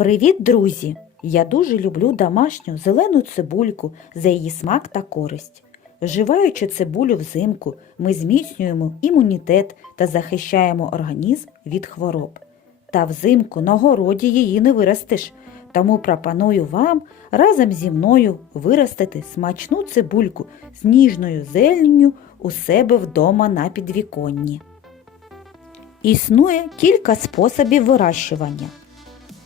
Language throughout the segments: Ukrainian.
Привіт, друзі! Я дуже люблю домашню зелену цибульку за її смак та користь. Вживаючи цибулю взимку, ми зміцнюємо імунітет та захищаємо організм від хвороб. Та взимку на городі її не виростеш, тому пропоную вам разом зі мною виростити смачну цибульку з ніжною зеленню у себе вдома на підвіконні. Існує кілька способів вирощування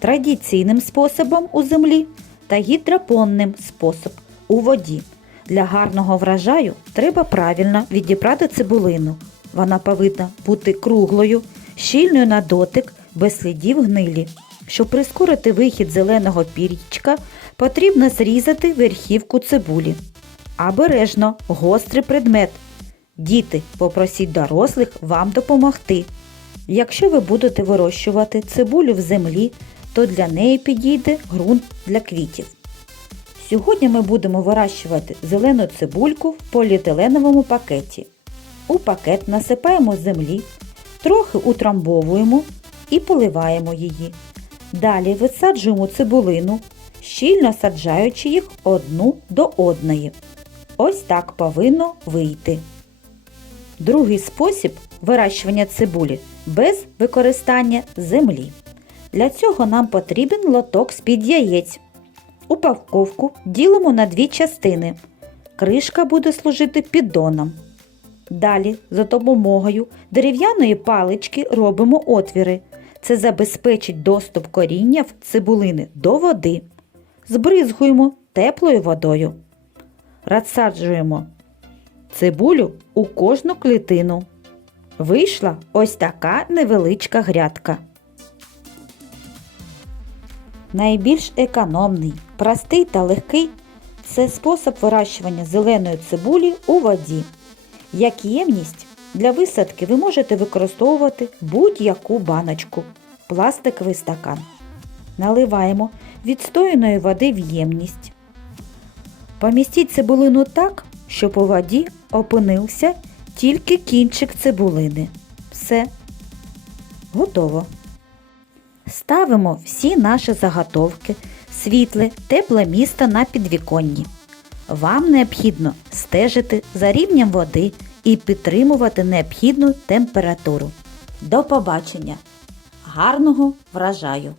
традиційним способом у землі та гідропонним способ у воді. Для гарного врожаю треба правильно відібрати цибулину. Вона повинна бути круглою, щільною на дотик, без слідів гнилі. Щоб прискорити вихід зеленого пірічка, потрібно зрізати верхівку цибулі. Обережно гострий предмет. Діти, попросіть дорослих вам допомогти. Якщо ви будете вирощувати цибулю в землі, то для неї підійде ґрунт для квітів. Сьогодні ми будемо вирощувати зелену цибульку в поліетиленовому пакеті. У пакет насипаємо землі, трохи утрамбовуємо і поливаємо її. Далі висаджуємо цибулину, щільно саджаючи їх одну до одної. Ось так повинно вийти. Другий спосіб вирощування цибулі без використання землі. Для цього нам потрібен лоток з-під яєць. Упаковку ділимо на дві частини. Кришка буде служити піддоном. Далі за допомогою дерев'яної палички робимо отвіри. Це забезпечить доступ коріння в цибулини до води. Збризгуємо теплою водою. Розсаджуємо цибулю у кожну клітину. Вийшла ось така невеличка грядка. Найбільш економний, простий та легкий це спосіб вирощування зеленої цибулі у воді. Як ємність для висадки ви можете використовувати будь-яку баночку, пластиковий стакан. Наливаємо відстояної води в ємність. Помістіть цибулину так, щоб у воді опинився тільки кінчик цибулини. Все. Готово. Ставимо всі наші заготовки світле, тепле місто на підвіконні. Вам необхідно стежити за рівнем води і підтримувати необхідну температуру. До побачення! Гарного врожаю!